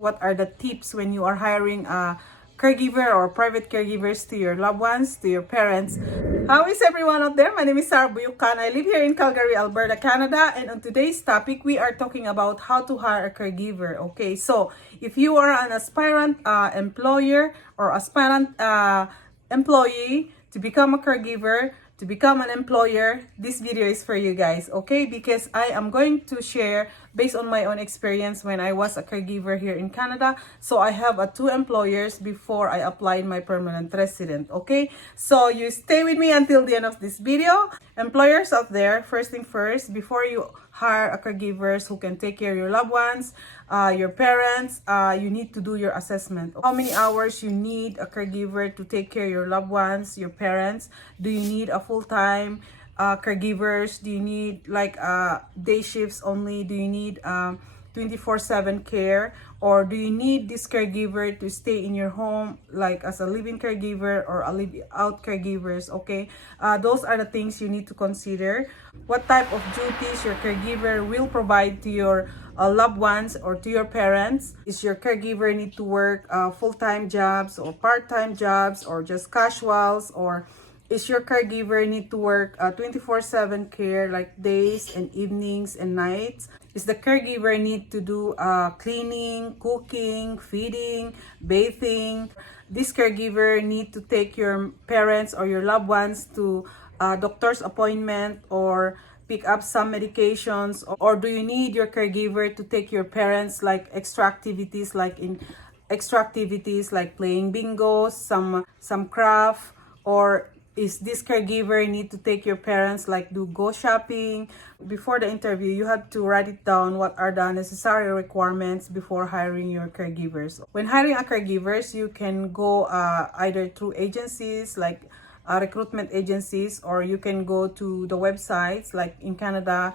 What are the tips when you are hiring a caregiver or private caregivers to your loved ones, to your parents? How is everyone out there? My name is Sarah Buyucan. I live here in Calgary, Alberta, Canada. And on today's topic, we are talking about how to hire a caregiver. Okay, so if you are an aspirant employer or aspirant employee to become a caregiver, to become an employer, this video is for you guys, okay? Because I am going to share based on my own experience when I was a caregiver here in Canada. So I have two employers before I applied my permanent resident, okay? So you stay with me until the end of this video. Employers out there, first thing first, before you hire a caregivers who can take care of your loved ones, your parents, you need to do your assessment. How many hours you need a caregiver to take care of your loved ones, your parents? Do you need a full-time caregivers? Do you need like day shifts only? Do you need 24/7 care? Or do you need this caregiver to stay in your home like as a living caregiver or a live out caregivers? Okay, those are the things you need to consider. What type of duties your caregiver will provide to your loved ones or to your parents? Is your caregiver need to work full-time jobs or part-time jobs or just casuals? Or is your caregiver need to work 24/7 care like days and evenings and nights? Is the caregiver need to do cleaning, cooking, feeding, bathing? This caregiver need to take your parents or your loved ones to doctor's appointment or pick up some medications? Or do you need your caregiver to take your parents like extra activities, like playing bingo, some craft? Or is this caregiver need to take your parents like do go shopping? Before the interview, you have to write it down what are the necessary requirements before hiring your caregivers. When hiring a caregivers, you can go either through agencies like recruitment agencies, or you can go to the websites like in Canada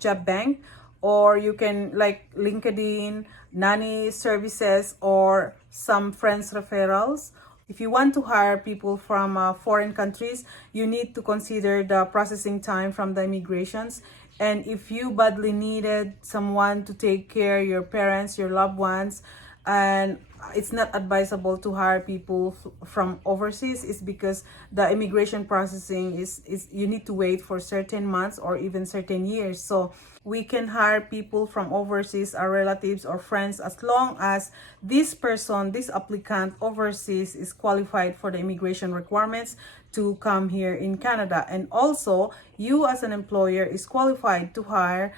Job Bank, or you can like LinkedIn, nanny services, or some friends referrals. If you want to hire people from foreign countries, you need to consider the processing time from the immigrations. And if you badly needed someone to take care of your parents, your loved ones, and it's not advisable to hire people from overseas, is because the immigration processing is you need to wait for certain months or even certain years. So we can hire people from overseas, our relatives or friends, as long as this applicant overseas is qualified for the immigration requirements to come here in Canada. And also, you as an employer is qualified to hire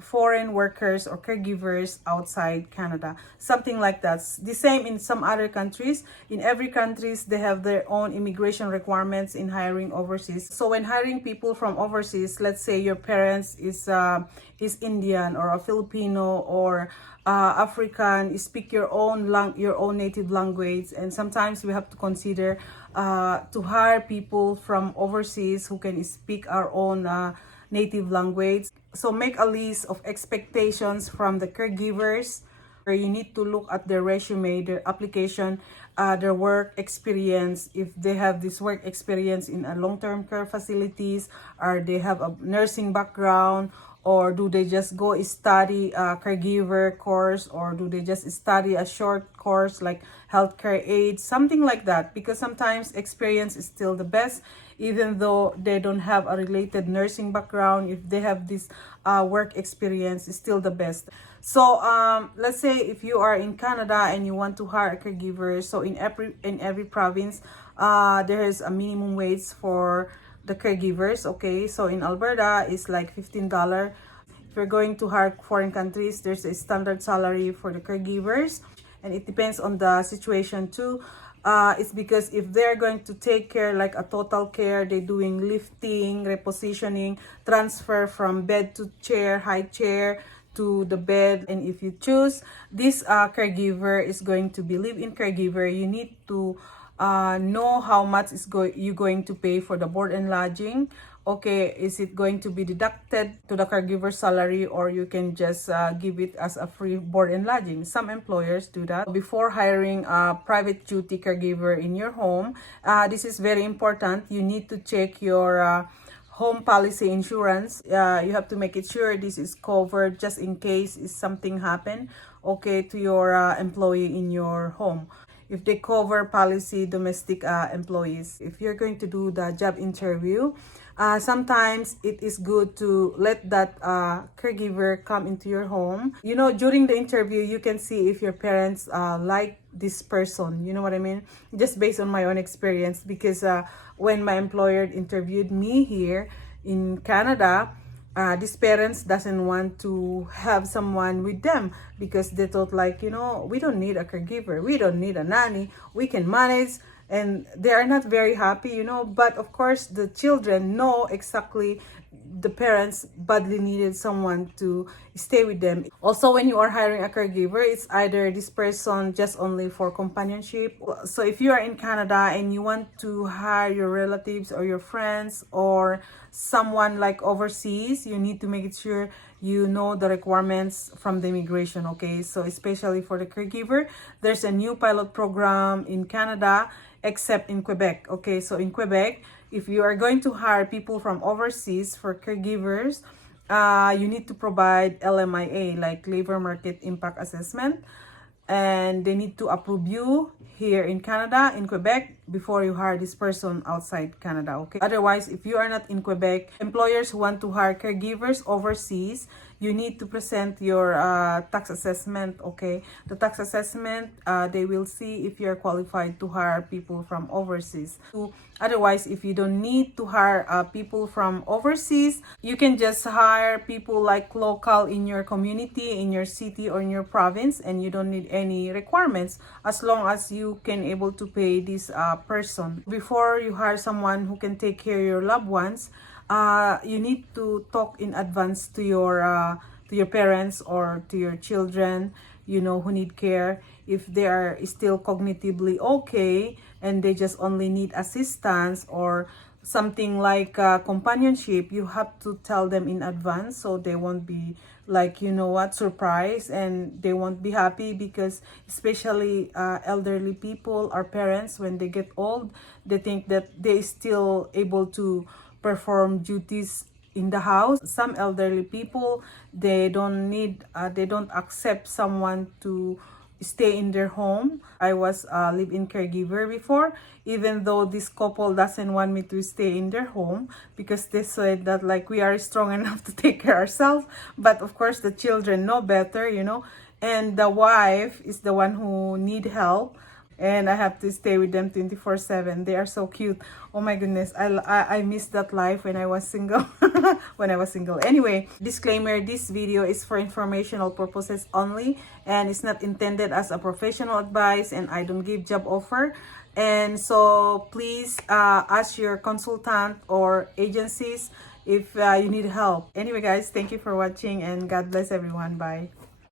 foreign workers or caregivers outside Canada, something like that. The same in some other countries. In every countries, they have their own immigration requirements in hiring overseas. So when hiring people from overseas, let's say your parents is Indian or a Filipino or African, you speak your own native language, and sometimes we have to consider to hire people from overseas who can speak our own native language. So make a list of expectations from the caregivers. You need to look at their resume, their application, their work experience. If they have this work experience in a long-term care facilities, or they have a nursing background, or do they just go study a caregiver course, or do they just study a short course like healthcare aid, something like that. Because sometimes experience is still the best, even though they don't have a related nursing background. If they have this work experience, is still the best. So let's say if you are in Canada and you want to hire a caregiver, so in every province there is a minimum wage for the caregivers. Okay, so in Alberta it's like $15. If you're going to hire foreign countries, there's a standard salary for the caregivers, and it depends on the situation too. It's because if they're going to take care like a total care, they're doing lifting, repositioning, transfer from bed to chair, high chair to the bed. And if you choose this caregiver is going to be live-in caregiver, you need to know how much you going to pay for the board and lodging. Okay, is it going to be deducted to the caregiver salary, or you can just give it as a free board and lodging? Some employers do that. Before hiring a private duty caregiver in your home, this is very important. You need to check your home policy insurance. You have to make it sure this is covered just in case is something happen, okay, to your employee in your home. If they cover policy domestic employees, if you're going to do the job interview, sometimes it is good to let that caregiver come into your home. You know, during the interview, you can see if your parents like this person. You know what I mean? Just based on my own experience, because when my employer interviewed me here in Canada, these parents doesn't want to have someone with them because they thought like, you know, we don't need a caregiver, we don't need a nanny, we can manage, and they are not very happy, you know. But of course the children know exactly the parents badly needed someone to stay with them. Also, when you are hiring a caregiver, it's either this person just only for companionship. So if you are in Canada and you want to hire your relatives or your friends or someone like overseas, you need to make it sure you know the requirements from the immigration, okay? So especially for the caregiver, there's a new pilot program in Canada, except in Quebec, okay? So in Quebec, if you are going to hire people from overseas for caregivers, you need to provide LMIA, like Labor Market Impact Assessment, and they need to approve you here in Canada, in Quebec, before you hire this person outside Canada, okay? Otherwise, if you are not in Quebec, employers who want to hire caregivers overseas, you need to present your tax assessment, okay? The tax assessment, they will see if you're qualified to hire people from overseas. Otherwise, if you don't need to hire people from overseas, you can just hire people like local in your community, in your city, or in your province, and you don't need any requirements as long as you can able to pay this person. Before you hire someone who can take care of your loved ones, you need to talk in advance to your parents or to your children, you know, who need care. If they are still cognitively okay and they just only need assistance or something like companionship, you have to tell them in advance so they won't be like, you know what, surprised, and they won't be happy, because especially elderly people or parents, when they get old, they think that they still able to perform duties in the house. Some elderly people, they don't accept someone to stay in their home. I was a live-in caregiver before, even though this couple doesn't want me to stay in their home because they said that like we are strong enough to take care ourselves. But of course the children know better, you know, and the wife is the one who need help, and I have to stay with them 24/7. They are so cute. Oh my goodness, I miss that life when I was single. When I was single. Anyway, disclaimer, this video is for informational purposes only, and it's not intended as a professional advice, and I don't give job offer. And so please ask your consultant or agencies if you need help. Anyway guys, thank you for watching, and God bless everyone. Bye.